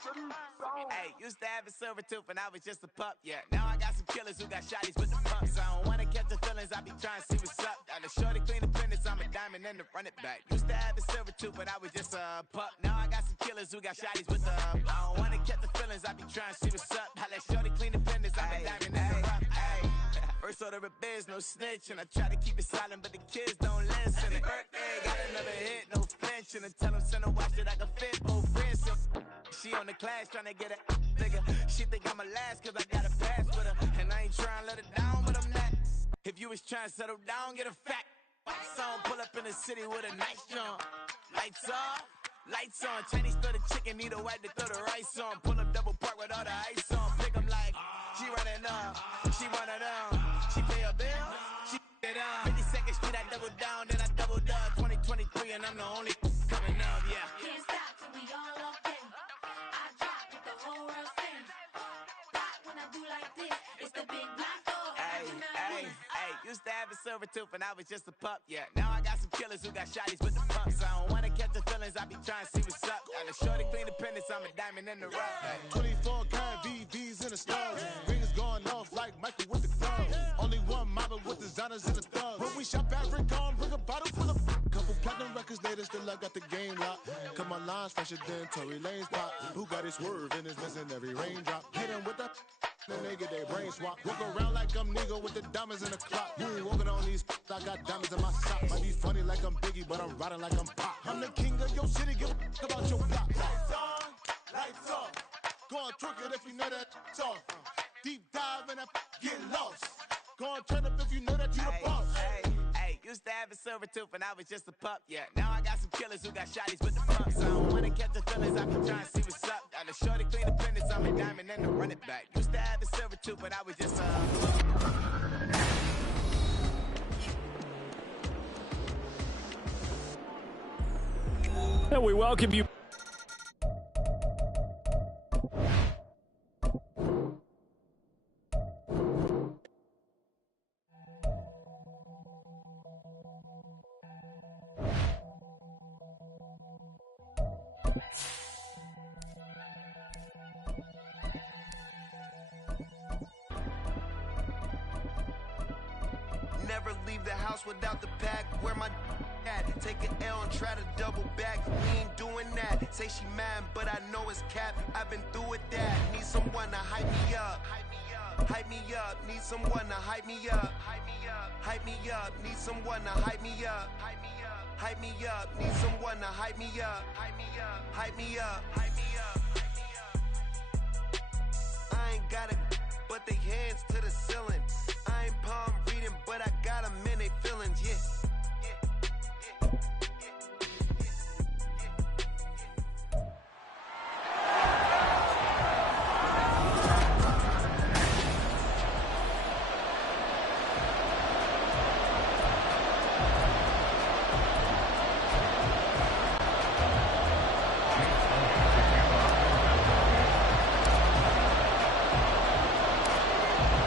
Hey, used to have a silver tooth and I was just a pup, yeah. Now I got some killers who got shotties with the pumps. I don't wanna catch the feelings, I be trying to see what's up. Got a shorty clean the fitness, I'm a diamond and to run it back. Used to have a silver tooth, but I was just a pup. Now I got some killers who got shotties with the I don't wanna catch the feelings, I be trying to see what's up. I let shorty clean the fitness, I'm a diamond and to run it. First order of biz, no snitch, and I try to keep it silent, but the kids don't listen. And birthday, got another hit, no flinch, and I tell them send a watch that I can fit, old friends. So she on the class trying to get a nigga. She think I'm a last cause I got a pass with her, and I ain't trying to let her down, but I'm not. If you was trying to settle down, get a fact. Song, pull up in the city with a nice jump. Lights off, lights on. Chinese throw the chicken, need a wipe to throw the rice on. Pull up double park with all the ice on. Pick 'em like, she running up, she running down. She pay her bill, she it up. 52nd Street, I double down, then I doubled up. 2023, and I'm the only coming up, yeah. Can't stop till we all up in. I drop with the whole world sing. Pop when I do like this, it's the big black door. Hey, used to have a silver tooth and I was just a pup, yeah. Now I got some killers who got shotties with the pumps. I don't wanna catch the feelings, I be trying to see what's up. Got a shorty clean the pendants, I'm a diamond in the rough. Hey. 24 karat VVs in the stars. Rings going off like Michael with the gloves. Only one model with designers in the thugs. When we shop at Rincon, bring a bottle full of couple platinum records later, still I got the game locked. Cause my lines fresher than Tory Lane's pop. Who got his swerve and is missing every raindrop. Hit him with the and they get their brain swap. Walk around like I'm nigga with the diamonds in the clock. You ain't walking on these, I got diamonds in my sock. Might be funny like I'm Biggie, but I'm riding like I'm Pop. I'm the king of your city, give a about your block. Lights on, lights off. Go on, twerk it if you know that it's off. Deep dive and I get lost. Go on, turn up if you know that you the boss. Hey, used to have a silver tooth and I was just a pup, yeah. Now I got some killers who got shotties with the pumps. I don't wanna catch the feelings, I be trying to see what's up. Got a shorty clean the pendants, I'm a diamond and to run it back. Used to have a silver tooth, but I was just And we welcome you. Never leave the house without the pack. Where my at? Take an L and try to double back. We ain't doing that. Say she mad, but I know it's cap. I've been through with that. Need someone to hype me up. Hype me up. Need someone to hype me up. Hype me up. Need someone to hype me up. Hype me up. Need someone to hype me up. Hype me up. I ain't got it, but they hands to the ceiling. I ain't palm reading, but I got them in they feelings, yeah.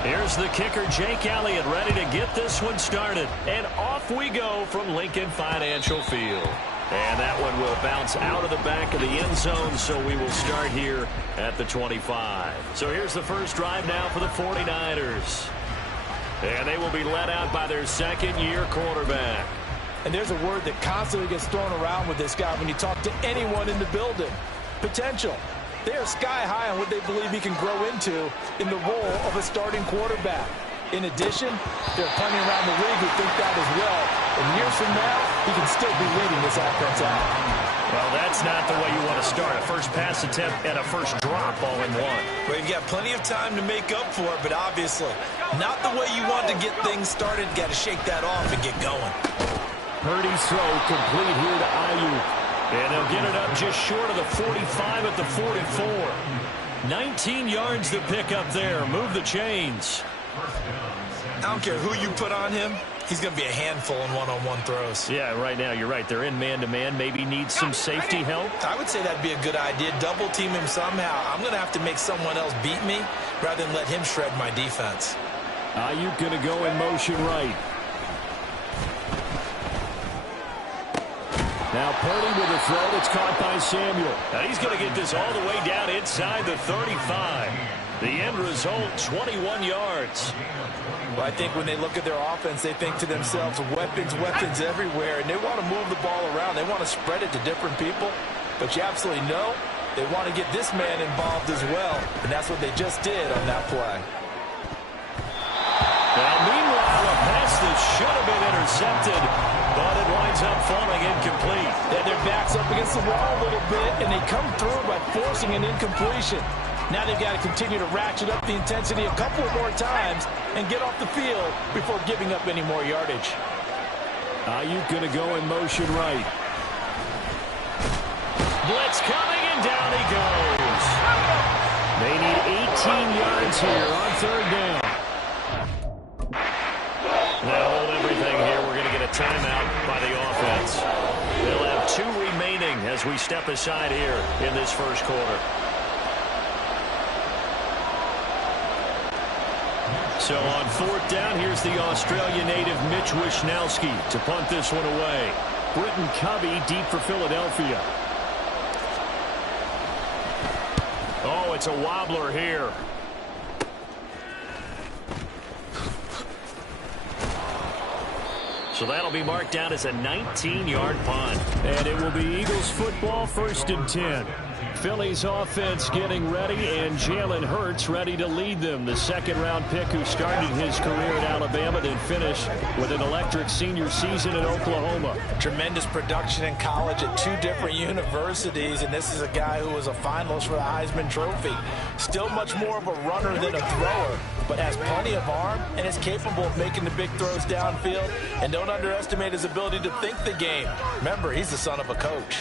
Here's the kicker, Jake Elliott, ready to get this one started. And off we go from Lincoln Financial Field. And that one will bounce out of the back of the end zone, so we will start here at the 25. So here's the first drive now for the 49ers. And they will be led out by their second-year quarterback. And there's a word that constantly gets thrown around with this guy when you talk to anyone in the building. Potential. They are sky high on what they believe he can grow into in the role of a starting quarterback. In addition, there are plenty around the league who think that as well. And years from now, he can still be leading this offense out. Well, that's not the way you want to start. A first pass attempt and a first drop all in one. Well, you've got plenty of time to make up for it, but obviously not the way you want to get things started. Got to shake that off and get going. Purdy's throw complete here to Ayuk. And they'll get it up just short of the 45 at the 44. 19 yards to pick up there. Move the chains. I don't care who you put on him. He's going to be a handful in one-on-one throws. Yeah, right now you're right. They're in man-to-man. Maybe need some safety help. I would say that'd be a good idea. Double team him somehow. I'm going to have to make someone else beat me rather than let him shred my defense. Ayuk going to go in motion right. Now Purdy with a throw that's caught by Samuel. Now he's going to get this all the way down inside the 35. The end result, 21 yards. Well, I think when they look at their offense, they think to themselves, weapons, weapons everywhere, and they want to move the ball around. They want to spread it to different people, but you absolutely know they want to get this man involved as well, and that's what they just did on that play. Now, meanwhile, a pass that should have been intercepted, but it winds up falling incomplete. And their back's up against the wall a little bit, and they come through by forcing an incompletion. Now they've got to continue to ratchet up the intensity a couple more times and get off the field before giving up any more yardage. Ayuk going to go in motion right. Blitz coming, and down he goes. They need 18 yards here on third down. They'll hold everything here. We're going to get a timeout by the offense. They'll have 2 remaining as we step aside here in this first quarter. So on fourth down, here's the Australia native Mitch Wishnowsky to punt this one away. Britton Covey deep for Philadelphia. Oh, it's a wobbler here. So that'll be marked down as a 19-yard punt. And it will be Eagles football, 1st and 10. Philly's offense getting ready, and Jalen Hurts ready to lead them. The second-round pick who started his career at Alabama and finished with an electric senior season in Oklahoma. Tremendous production in college at 2 different universities, and this is a guy who was a finalist for the Heisman Trophy. Still much more of a runner than a thrower, but has plenty of arm and is capable of making the big throws downfield. And don't underestimate his ability to think the game. Remember, he's the son of a coach.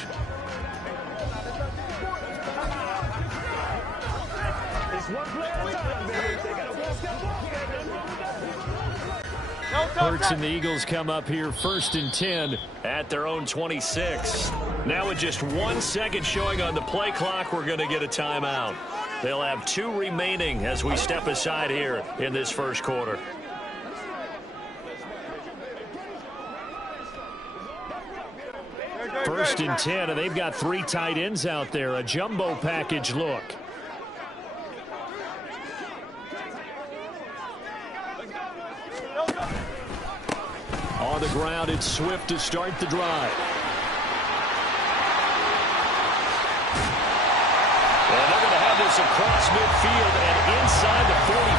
Hurts and the Eagles come up here 1st and 10 at their own 26. Now with just 1 second showing on the play clock, we're going to get a timeout. They'll have 2 remaining as we step aside here in this first quarter. First and 10, and they've got 3 tight ends out there. A jumbo package look. On the ground, it's Swift to start the drive. And they're going to have this across midfield and inside the 45.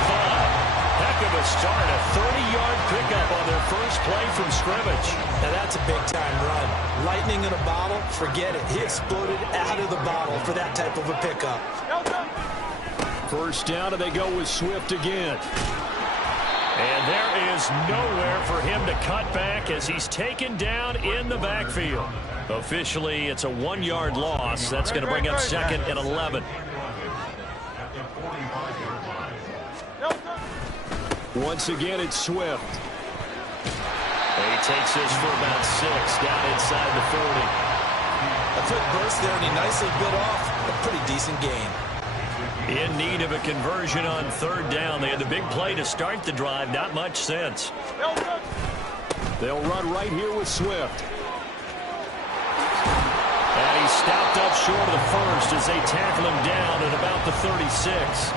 Heck of a start, a 30-yard pickup on their first play from scrimmage. Now that's a big-time run. Lightning in a bottle, forget it. He exploded out of the bottle for that type of a pickup. First down, and they go with Swift again. And there is nowhere for him to cut back as he's taken down in the backfield. Officially, it's a 1-yard loss. That's going to bring up 2nd and 11. Once again, it's Swift. And he takes this for about 6 down inside the 40. A quick burst there, and he nicely bit off a pretty decent gain. In need of a conversion on third down. They had the big play to start the drive. Not much sense. They'll run right here with Swift. And he stopped up short of the first as they tackle him down at about the 36.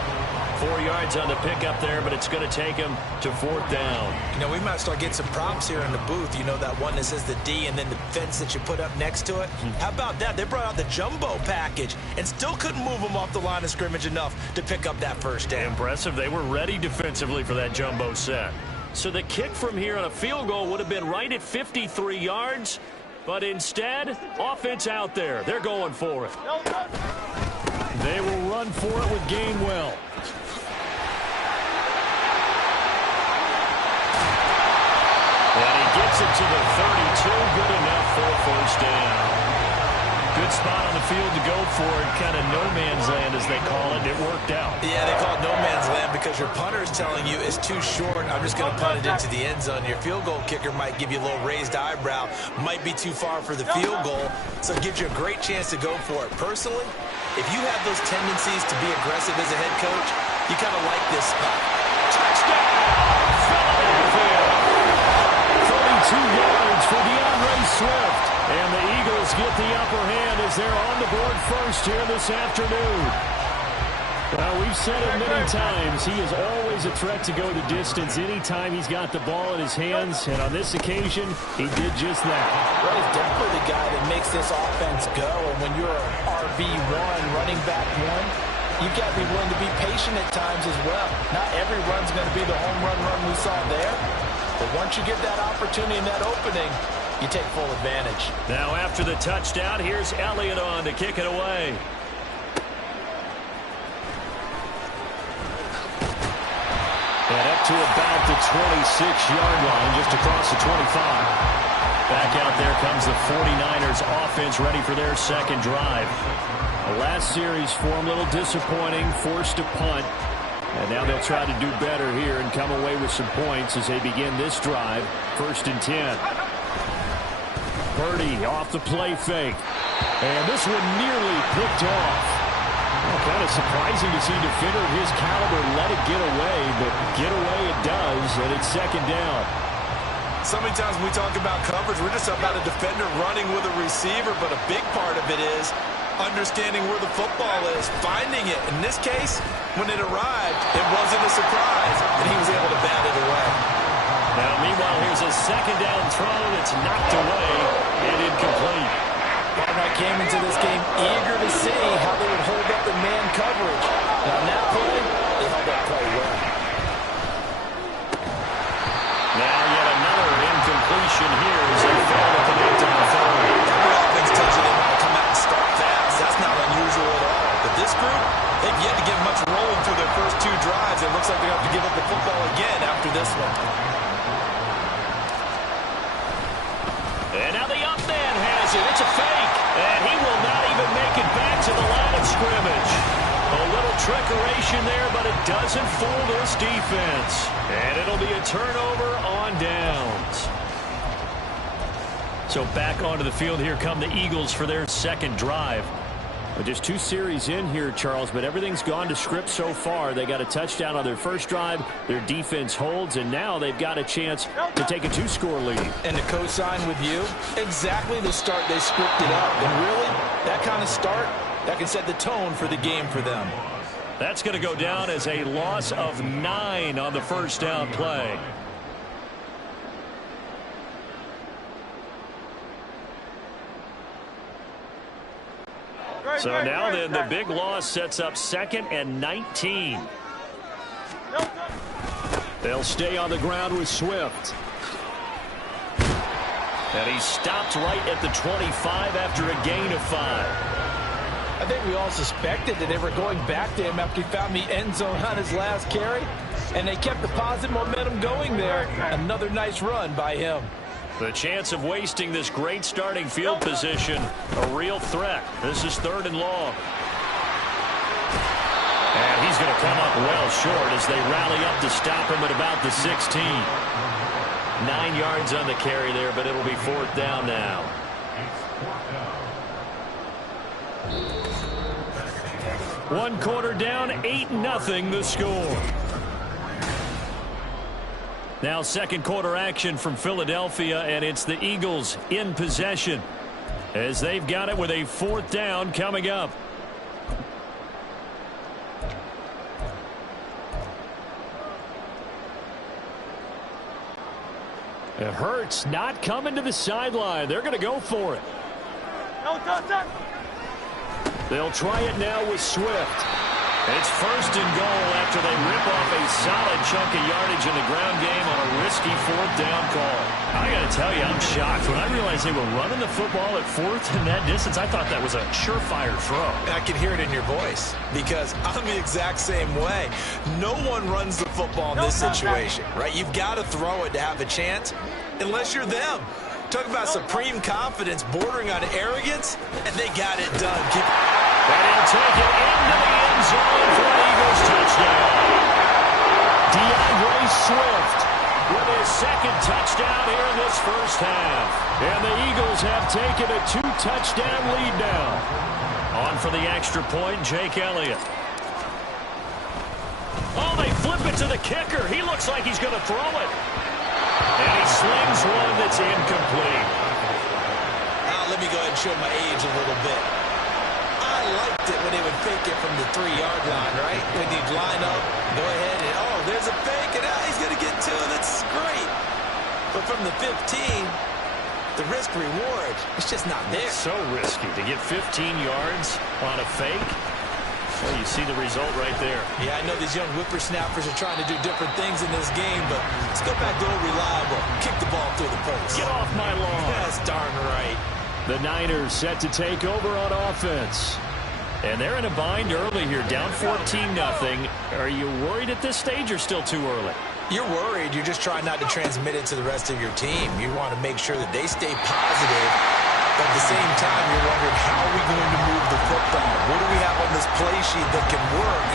4 yards on the pickup there, but it's going to take him to 4th down. You know, we might start getting some props here in the booth. You know, that one that says the D and then the fence that you put up next to it? How about that? They brought out the jumbo package and still couldn't move him off the line of scrimmage enough to pick up that first down. Impressive. They were ready defensively for that jumbo set. So the kick from here on a field goal would have been right at 53 yards, but instead, offense out there. They're going for it. They will run for it with Gainwell. And he gets it to the 32. Good enough for a first down. Good spot on the field to go for it. Kind of no man's land, as they call it. It worked out. Yeah, they call it no man's land because your punter is telling you it's too short. I'm just going to punt it into the end zone. Your field goal kicker might give you a little raised eyebrow. Might be too far for the field goal. So it gives you a great chance to go for it. Personally, if you have those tendencies to be aggressive as a head coach, you kind of like this spot. Touchdown! Philadelphia! 32 yards for DeAndre Swift. And the Eagles get the upper hand as they're on the board first here this afternoon. Well, we've said it many times. He is always a threat to go the distance anytime he's got the ball in his hands. And on this occasion, he did just that. Well, he's definitely the guy that makes this offense go. And when you're an RB1, running back one, you've got to be willing to be patient at times as well. Not every run's going to be the home run we saw there. But once you get that opportunity and that opening, you take full advantage. Now after the touchdown, here's Elliott on to kick it away. And up to about the 26-yard line, just across the 25. Back out there comes the 49ers offense ready for their second drive. The last series for them, a little disappointing, forced to punt. And now they'll try to do better here and come away with some points as they begin this drive. 1st and 10. Purdy off the play fake. And this one nearly picked off. Kind of surprising to see a defender of his caliber let it get away, but get away it does, and it's 2nd down. So many times when we talk about coverage, we're just about a defender running with a receiver, but a big part of it is understanding where the football is, finding it. In this case, when it arrived, it wasn't a surprise, and he was able to bat it away. Now, meanwhile, here's a 2nd down throw that's knocked away and incomplete. And I came into this game eager to see how they would hold up in man coverage. Now, on that play, they held up quite well. Now, yet another incompletion here as they fail to connect on the third. Every offense tells you they want to come out and start fast. That's not unusual at all. But this group, they've yet to get much rolling through their first 2 drives. It looks like they have to give up the football again after this one. And now the up man has it. It's a fake. And he will not even make it back to the line of scrimmage. A little trickeration there, but it doesn't fool this defense. And it'll be a turnover on downs. So back onto the field, here come the Eagles for their second drive. Just 2 series in here, Charles, but everything's gone to script so far. They got a touchdown on their first drive. Their defense holds, and now they've got a chance to take a 2-score lead. And to co-sign with you, exactly the start they scripted up. And really, that kind of start, that can set the tone for the game for them. That's going to go down as a loss of 9 on the first down play. So now then, the big loss sets up 2nd and 19. They'll stay on the ground with Swift. And he stopped right at the 25 after a gain of 5. I think we all suspected that they were going back to him after he found the end zone on his last carry. And they kept the positive momentum going there. Another nice run by him. The chance of wasting this great starting field position, a real threat. This is 3rd and long. And he's going to come up well short as they rally up to stop him at about the 16. 9 yards on the carry there, but it'll be 4th down now. One quarter down, 8-0 the score. Now 2nd quarter action from Philadelphia, and it's the Eagles in possession as they've got it with a 4th down coming up. It hurts not coming to the sideline. They're going to go for it. They'll try it now with Swift. It's 1st and goal after they rip off a solid chunk of yardage in the ground game on a risky 4th down call. I got to tell you, I'm shocked. When I realized they were running the football at 4th in that distance, I thought that was a surefire throw. I can hear it in your voice because I'm the exact same way. No one runs the football in this situation, right? You've got to throw it to have a chance unless you're them. Talk about supreme confidence bordering on arrogance, and they got it done. And he'll take it into the end zone for an Eagles touchdown. DeAndre Swift with his 2nd touchdown here in this first half. And the Eagles have taken a 2-touchdown lead now. On for the extra point, Jake Elliott. Oh, they flip it to the kicker. He looks like he's going to throw it. And he slings one that's incomplete. let me go ahead and show my age a little bit. I liked it when they would fake it from the 3-yard line, right? When you'd line up, go ahead and, oh, there's a fake, and he's going to get 2. That's great. But from the 15, the risk-reward, it's just not there. So risky to get 15 yards on a fake. Well, you see the result right there. Yeah, I know these young whippersnappers are trying to do different things in this game, but let's go back to old reliable. Kick the ball through the post. Get off my lawn. That's darn right. The Niners set to take over on offense. And they're in a bind early here, down 14-0. Are you worried at this stage or still too early? You're worried. You're just trying not to transmit it to the rest of your team. You want to make sure that they stay positive. But at the same time, you're wondering, how are we going to move the football? What do we have on this play sheet that can work?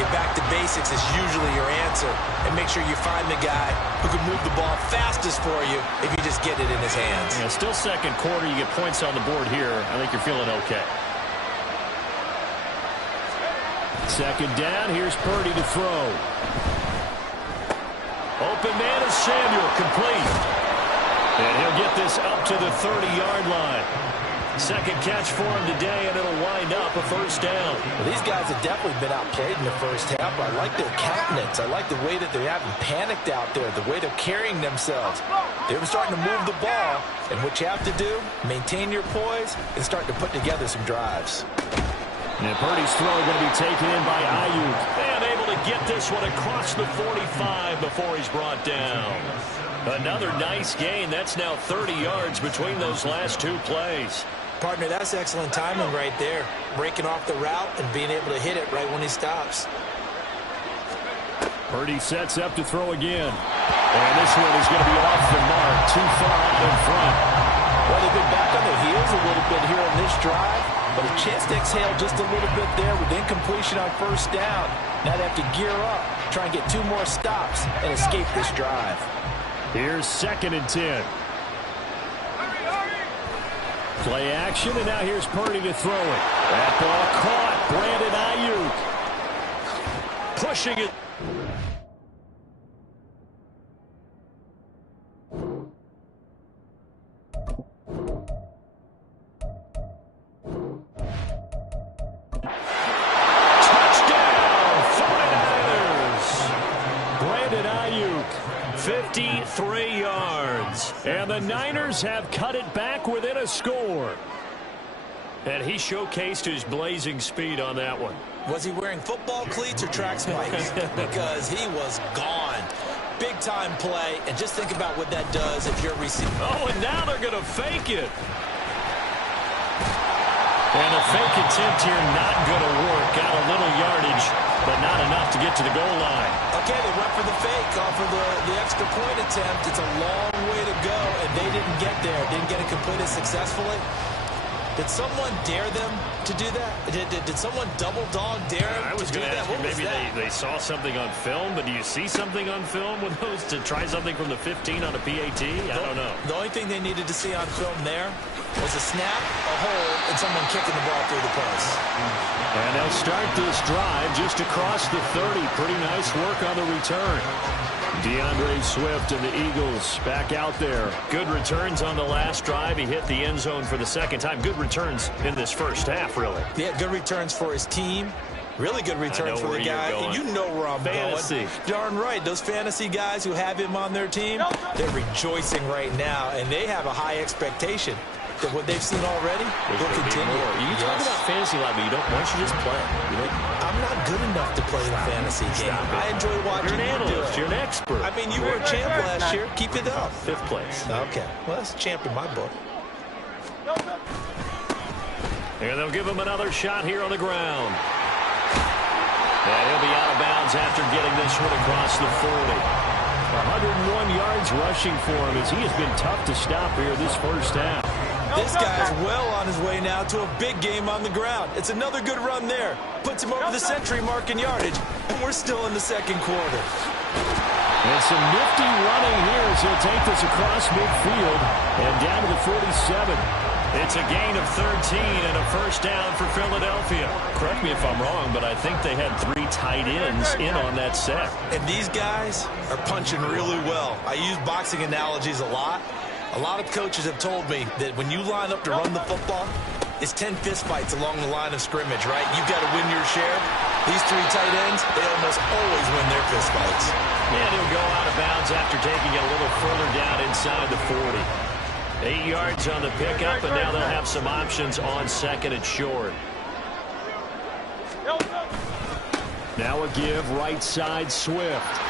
Get back to basics is usually your answer. And make sure you find the guy who can move the ball fastest for you if you just get it in his hands. Yeah, still second quarter. You get points on the board here. I think you're feeling okay. Second down. Here's Purdy to throw. Open man is Samuel, complete. And he'll get this up to the 30-yard line. Second catch for him today, and it'll wind up a first down. Well, these guys have definitely been outplayed in the first half. I like their countenance. I like the way that they haven't panicked out there, the way they're carrying themselves. They're starting to move the ball, and what you have to do, maintain your poise and start to put together some drives. And Purdy's throw going to be taken in by Ayuk. And able to get this one across the 45 before he's brought down. Another nice gain. That's now 30 yards between those last 2 plays. Partner, that's excellent timing right there. Breaking off the route and being able to hit it right when he stops. Purdy sets up to throw again. And this one is going to be off the mark. Too far out in front. Well, they've been back on their heels a little bit here on this drive. But a chance to exhale just a little bit there with incompletion on first down. Now they have to gear up, try and get 2 more stops, and escape this drive. Here's 2nd and 10. Play action, and now here's Purdy to throw it. That ball caught. Brandon Ayuk pushing it. Touchdown, 49ers. Brandon Ayuk, 53 yards. And the Niners have cut it back within a score. And he showcased his blazing speed on that one. Was he wearing football cleats or track spikes? Because he was gone. Big-time play, and just think about what that does if you're receiving. Oh, and now they're going to fake it. And a fake attempt here not going to work. Got a little yardage, but not enough to get to the goal line. Okay, they went for the fake off of the extra point attempt. It's a long way to go, and they didn't get there. Didn't get it completed successfully. Did someone dare them to do that? Did someone double dog dare them I was to do going to that? ask you, maybe they saw something on film, but do you see something on film with those to try something from the 15 on a PAT? I don't know. The only thing they needed to see on film there was a snap, a hold, and someone kicking the ball through the post. And they'll start this drive just across the 30. Pretty nice work on the return. DeAndre Swift and the Eagles back out there. Good returns on the last drive. He hit the end zone for the second time. Good returns in this first half, really. Yeah, good returns for his team. Really good returns for the guy. You know where I'm going. Darn right. Those fantasy guys who have him on their team, they're rejoicing right now, and they have a high expectation that what they've seen already will continue. You talk about fantasy life, but why don't you just play? I'm not good enough to play the fantasy game. I enjoy watching you do it. You're an expert. I mean, you were a champ last year. Keep it up. 5th place. Okay. Well, that's a champ in my book. And they'll give him another shot here on the ground. And he'll be out of bounds after getting this one across the 40. 101 yards rushing for him as he has been tough to stop here this first half. This guy's well on his way now to a big game on the ground. It's another good run there. Puts him over the century mark in yardage, and we're still in the second quarter. And some nifty running here as he'll take this across midfield and down to the 47. It's a gain of 13 and a first down for Philadelphia. Correct me if I'm wrong, but I think they had 3 tight ends in on that set. And these guys are punching really well. I use boxing analogies a lot. A lot of coaches have told me that when you line up to run the football, it's 10 fistfights along the line of scrimmage, right? You've got to win your share. These three tight ends, they almost always win their fistfights. And he'll go out of bounds after taking it a little further down inside the 40. 8 yards on the pickup, and now they'll have some options on second and short. Now a give right side Swift.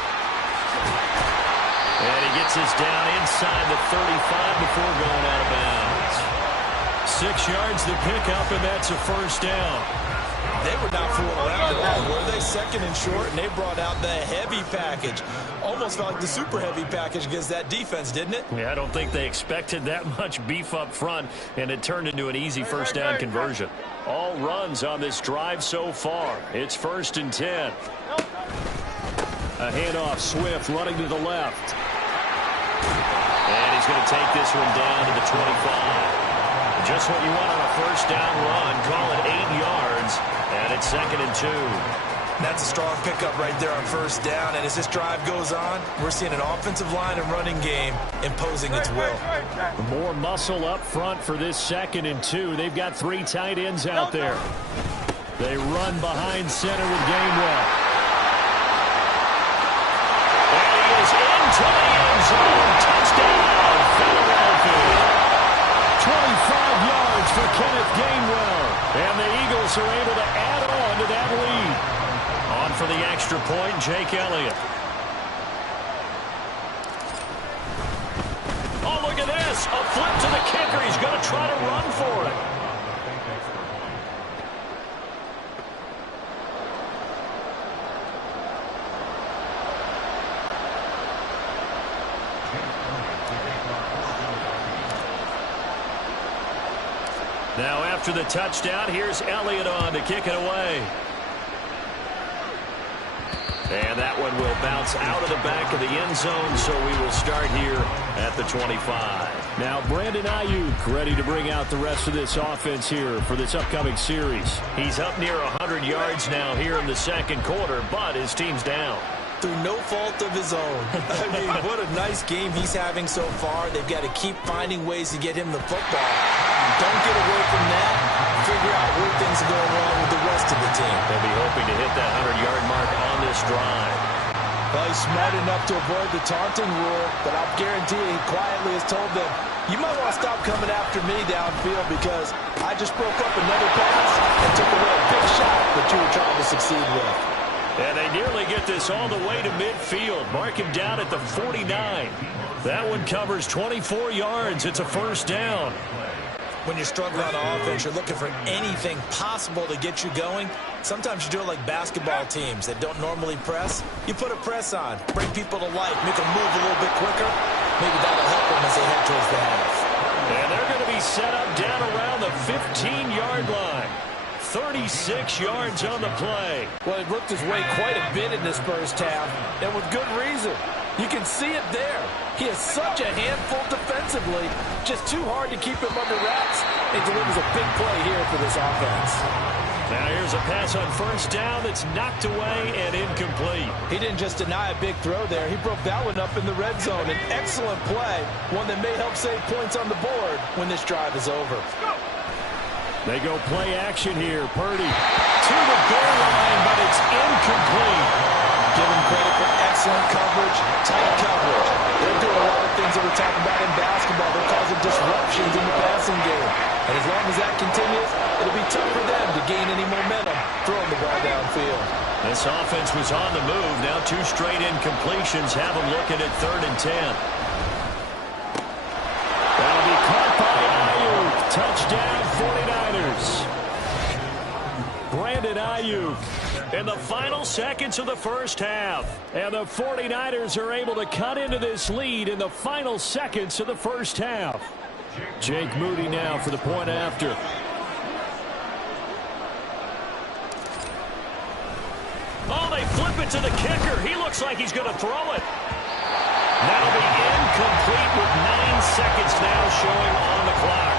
And he gets us down inside the 35 before going out of bounds. 6 yards the pickup, and that's a first down. They were not fooling around at all, were they? Second and short, and they brought out the heavy package. Almost felt like the super heavy package against that defense, didn't it? Yeah, I don't think they expected that much beef up front, and it turned into an easy first down conversion. All runs on this drive so far. It's 1st and 10. A handoff, Swift running to the left. And he's going to take this one down to the 25. Just what you want on a first down run. Call it 8 yards, and it's 2nd and 2. That's a strong pickup right there on first down, and as this drive goes on, we're seeing an offensive line and running game imposing its will. More muscle up front for this 2nd and 2. They've got 3 tight ends out there. They run behind center with Gainwell. And he is into the end zone. Touchdown, Philadelphia. 25 yards for Kenneth Gainwell. And the Eagles are able to add on to that lead. On for the extra point, Jake Elliott. Oh, look at this. A flip to the kicker. He's going to try to run for it. Now after the touchdown, here's Elliott on to kick it away. And that one will bounce out of the back of the end zone, so we will start here at the 25. Now Brandon Ayuk ready to bring out the rest of this offense here for this upcoming series. He's up near 100 yards now here in the second quarter, but his team's down. Through no fault of his own. I mean, what a nice game he's having so far. They've got to keep finding ways to get him the football. Don't get away from that. Figure out where things are going wrong with the rest of the team. They'll be hoping to hit that 100-yard mark on this drive. Well, he's smart enough to avoid the taunting rule, but I'll guarantee he quietly has told them, you might want to stop coming after me downfield because I just broke up another pass and took away a big shot that you were trying to succeed with. And they nearly get this all the way to midfield. Mark him down at the 49. That one covers 24 yards. It's a first down. When you're struggling on offense, you're looking for anything possible to get you going. Sometimes you do it like basketball teams that don't normally press. You put a press on, bring people to life, make them move a little bit quicker. Maybe that'll help them as they head towards the half. And they're going to be set up down around the 15-yard line. 36 yards on the play. Well, he worked his way quite a bit in this first half, and with good reason. You can see it there. He is such a handful defensively, just too hard to keep him under wraps, and delivers a big play here for this offense. Now here's a pass on first down that's knocked away and incomplete. He didn't just deny a big throw there. He broke that one up in the red zone. An excellent play, one that may help save points on the board when this drive is over. They go play action here. Purdy to the goal line, but it's incomplete. Give him credit for excellent coverage, tight coverage. They're doing a lot of things that we're talking about in basketball. They're causing disruptions in the passing game. And as long as that continues, it'll be tough for them to gain any momentum throwing the ball downfield. This offense was on the move. Now 2 straight incompletions have them looking at 3rd and 10. That'll be caught by Ayuk. Touchdown 49ers. Brandon Ayuk in the final seconds of the first half. And the 49ers are able to cut into this lead in the final seconds of the first half. Jake Moody now for the point after. Oh, they flip it to the kicker. He looks like he's going to throw it. That'll be incomplete with 9 seconds now showing on the clock.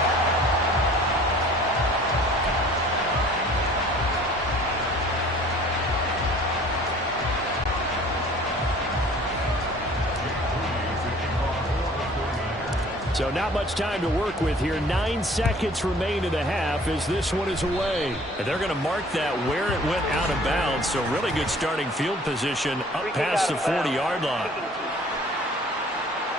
So not much time to work with here. 9 seconds remain in the half as this one is away. And they're going to mark that where it went out of bounds. So really good starting field position up past the 40-yard line.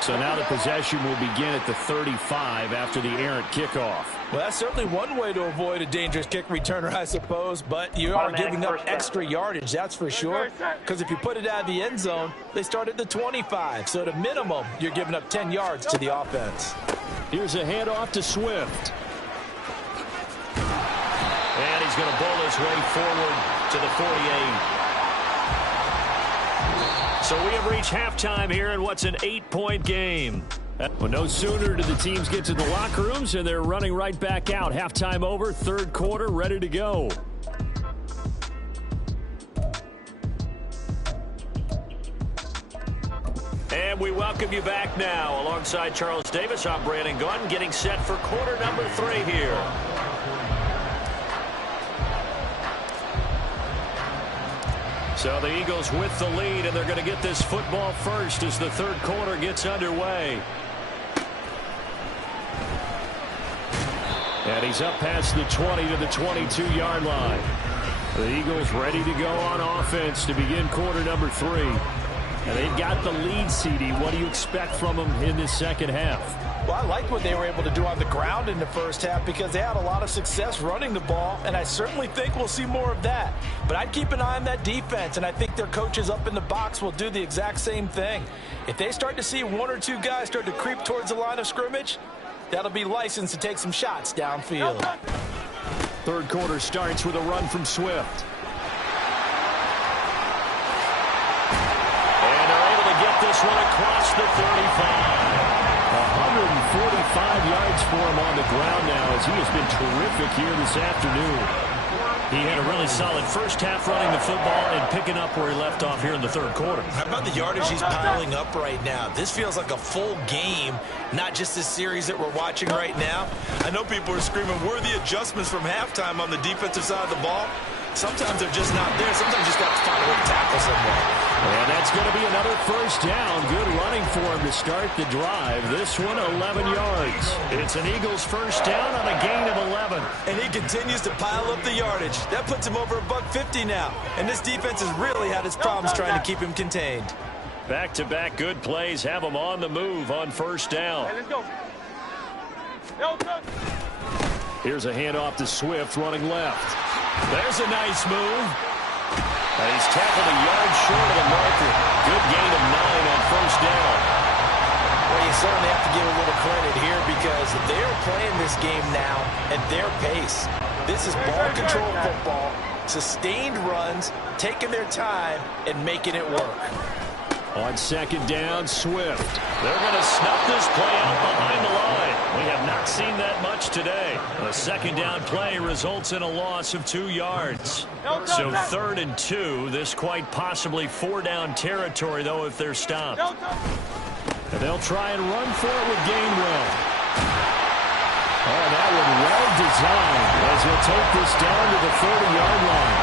So now the possession will begin at the 35 after the errant kickoff. Well, that's certainly one way to avoid a dangerous kick returner, I suppose, but you are giving up extra yardage, that's for sure, because if you put it out of the end zone, they start at the 25. So at a minimum, you're giving up 10 yards to the offense. Here's a handoff to Swift. And he's going to bowl his way forward to the 48. So we have reached halftime here in what's an 8-point game. Well, no sooner do the teams get to the locker rooms, and they're running right back out. Halftime over, third quarter, ready to go. And we welcome you back now. Alongside Charles Davis, I'm Brandon Gunn, getting set for quarter number 3 here. So the Eagles with the lead, and they're going to get this football first as the third quarter gets underway. And he's up past the 20 to the 22-yard line. The Eagles ready to go on offense to begin quarter number 3. And they've got the lead, CD. What do you expect from them in this second half? Well, I liked what they were able to do on the ground in the first half because they had a lot of success running the ball, and I certainly think we'll see more of that. But I'd keep an eye on that defense, and I think their coaches up in the box will do the exact same thing. If they start to see 1 or 2 guys start to creep towards the line of scrimmage, that'll be licensed to take some shots downfield. Third quarter starts with a run from Swift. And they're able to get this one across the 35. 145 yards for him on the ground now as he has been terrific here this afternoon. He had a really solid first half running the football and picking up where he left off here in the third quarter. How about the yardage he's piling up right now? This feels like a full game, not just this series that we're watching right now. I know people are screaming, worthy adjustments from halftime on the defensive side of the ball. Sometimes they're just not there. Sometimes you just got to find a way to tackle someone. And that's going to be another first down. Good running for him to start the drive. This one, 11 yards. It's an Eagles first down on a gain of 11. And he continues to pile up the yardage. That puts him over $150 now. And this defense has really had its problems trying to keep him contained. Back-to-back good plays have him on the move on first down. Hey, let's go. Here's a handoff to Swift running left. There's a nice move. He's tackled a yard short of the marker. Good gain of 9 on first down. Well, you certainly have to give a little credit here because they're playing this game now at their pace. This is ball control football, sustained runs, taking their time, and making it work. On second down, Swift. They're going to snuff this play out behind the line. We have not seen that much today. The second down play results in a loss of 2 yards. So 3rd and 2. This quite possibly 4-down territory, though, if they're stopped. And they'll try and run for it with Gainwell. Oh, that one well designed as he'll take this down to the 30-yard line.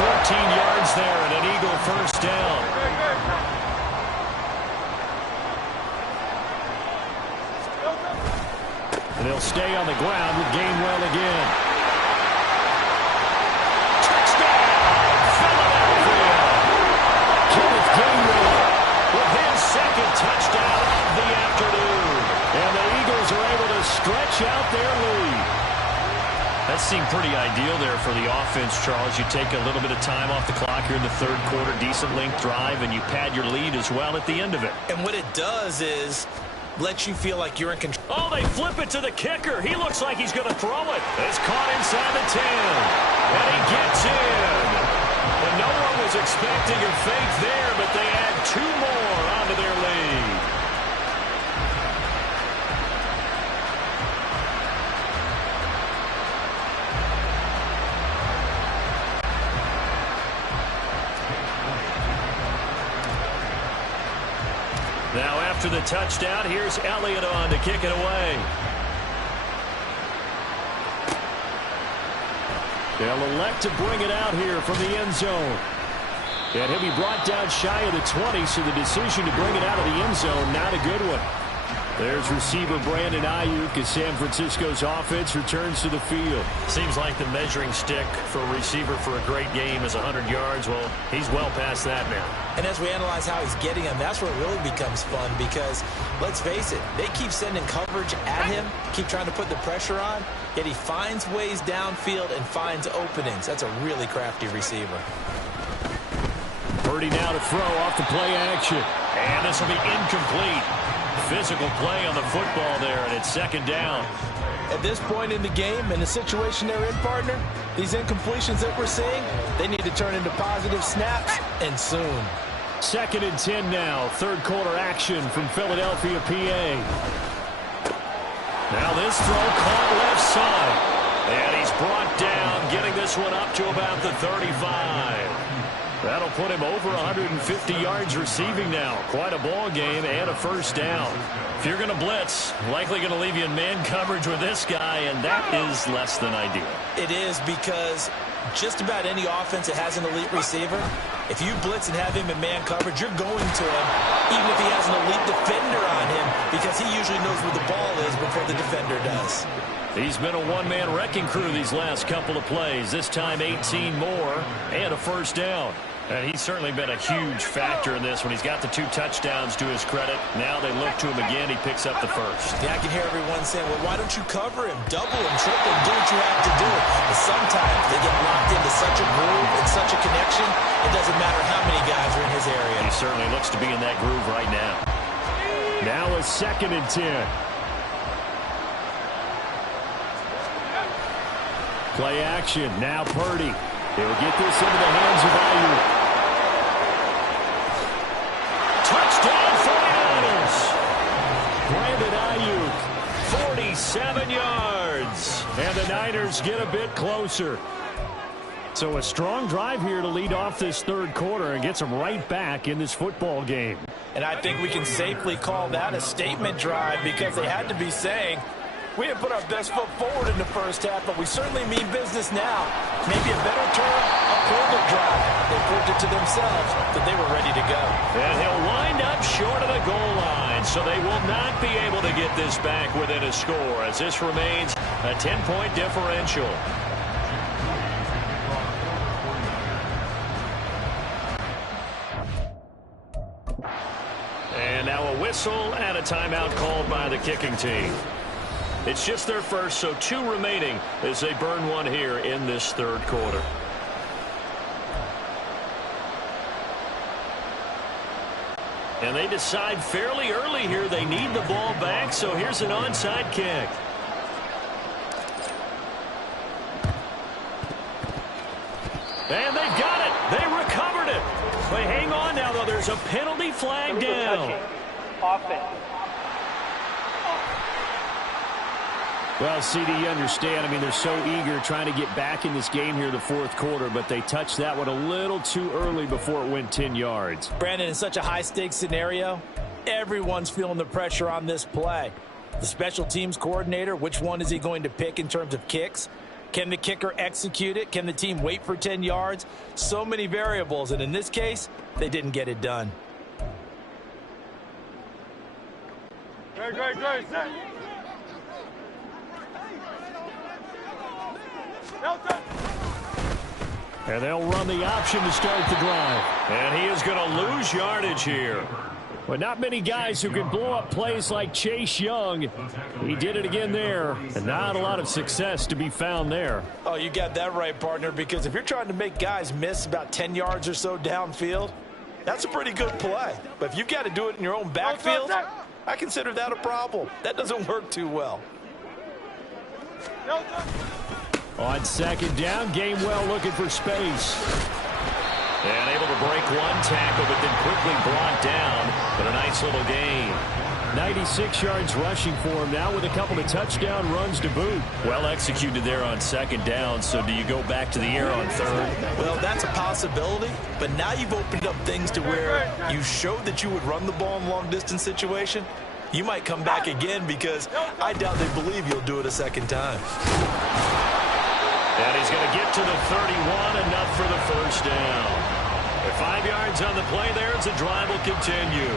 14 yards there and an Eagle first down. And they'll stay on the ground with Gainwell again. Touchdown, Philadelphia! Kenneth Gainwell with his second touchdown of the afternoon. And the Eagles are able to stretch out their lead. That seemed pretty ideal there for the offense, Charles. You take a little bit of time off the clock here in the third quarter, decent length drive, and you pad your lead as well at the end of it. And what it does is lets you feel like you're in control. Oh, they flip it to the kicker. He looks like he's going to throw it. It's caught inside the 10. And he gets in. And no one was expecting a fake there, but they add 2 more onto their lead. Now after the touchdown, here's Elliott on to kick it away. They'll elect to bring it out here from the end zone. And he'll be brought down shy of the 20, so the decision to bring it out of the end zone, not a good one. There's receiver Brandon Ayuk as San Francisco's offense returns to the field. Seems like the measuring stick for a receiver for a great game is 100 yards. Well, he's well past that now. And as we analyze how he's getting them, that's where it really becomes fun because, let's face it, they keep sending coverage at him, keep trying to put the pressure on, yet he finds ways downfield and finds openings. That's a really crafty receiver. Purdy now to throw off the play action. And this will be incomplete. Physical play on the football there, and it's second down. At this point in the game, in the situation they're in, partner, these incompletions that we're seeing, they need to turn into positive snaps, and soon. 2nd and 10 now. Third quarter action from Philadelphia, PA. Now this throw caught left side. And he's brought down, getting this one up to about the 35. That'll put him over 150 yards receiving now. Quite a ball game and a first down. If you're going to blitz, likely going to leave you in man coverage with this guy, and that is less than ideal. It is because just about any offense that has an elite receiver, if you blitz and have him in man coverage, you're going to him, even if he has an elite defender on him, because he usually knows where the ball is before the defender does. He's been a one-man wrecking crew these last couple of plays. This time 18 more and a first down. And he's certainly been a huge factor in this when he's got the 2 touchdowns to his credit. Now they look to him again. He picks up the first. Yeah, I can hear everyone saying, well, why don't you cover him? Double him, triple him, do what you have to do. But sometimes they get locked into such a groove and such a connection, it doesn't matter how many guys are in his area. He certainly looks to be in that groove right now. Now a 2nd and 10. Play action. Now Purdy. He'll get this into the hands of Ayuk. Touchdown 49ers. Brandon Ayuk, 47 yards. And the Niners get a bit closer. So a strong drive here to lead off this third quarter and gets them right back in this football game. And I think we can safely call that a statement drive because they had to be saying, we didn't put our best foot forward in the first half, but we certainly mean business now. Maybe a better term, a quarter drive. They proved it to themselves that they were ready to go. And he'll wind up short of the goal line, so they will not be able to get this back within a score as this remains a 10-point differential. And now a whistle and a timeout called by the kicking team. It's just their first, so 2 remaining as they burn one here in this third quarter. And they decide fairly early here they need the ball back, so here's an onside kick. And they've got it. They recovered it. They hang on now, though. There's a penalty flag down. Offense. Well, CD, you understand. I mean, they're so eager trying to get back in this game here in the fourth quarter, but they touched that one a little too early before it went 10 yards. Brandon, in such a high-stakes scenario, everyone's feeling the pressure on this play. The special teams coordinator, which one is he going to pick in terms of kicks? Can the kicker execute it? Can the team wait for 10 yards? So many variables, and in this case, they didn't get it done. Great. And they'll run the option to start the drive. And he is going to lose yardage here. But not many guys who can blow up plays like Chase Young. He did it again there, and not a lot of success to be found there. Oh, you got that right, partner, because if you're trying to make guys miss about 10 yards or so downfield, that's a pretty good play. But if you've got to do it in your own backfield, I consider that a problem. That doesn't work too well. On second down, Gainwell looking for space. And able to break one tackle, but then quickly brought down. But a nice little gain. 96 yards rushing for him now with a couple of touchdown runs to boot. Well executed there on second down. So do you go back to the air on third? Well, that's a possibility. But now you've opened up things to where you showed that you would run the ball in long-distance situation. You might come back again because I doubt they believe you'll do it a second time. And he's going to get to the 31, enough for the first down. 5 yards on the play there as the drive will continue.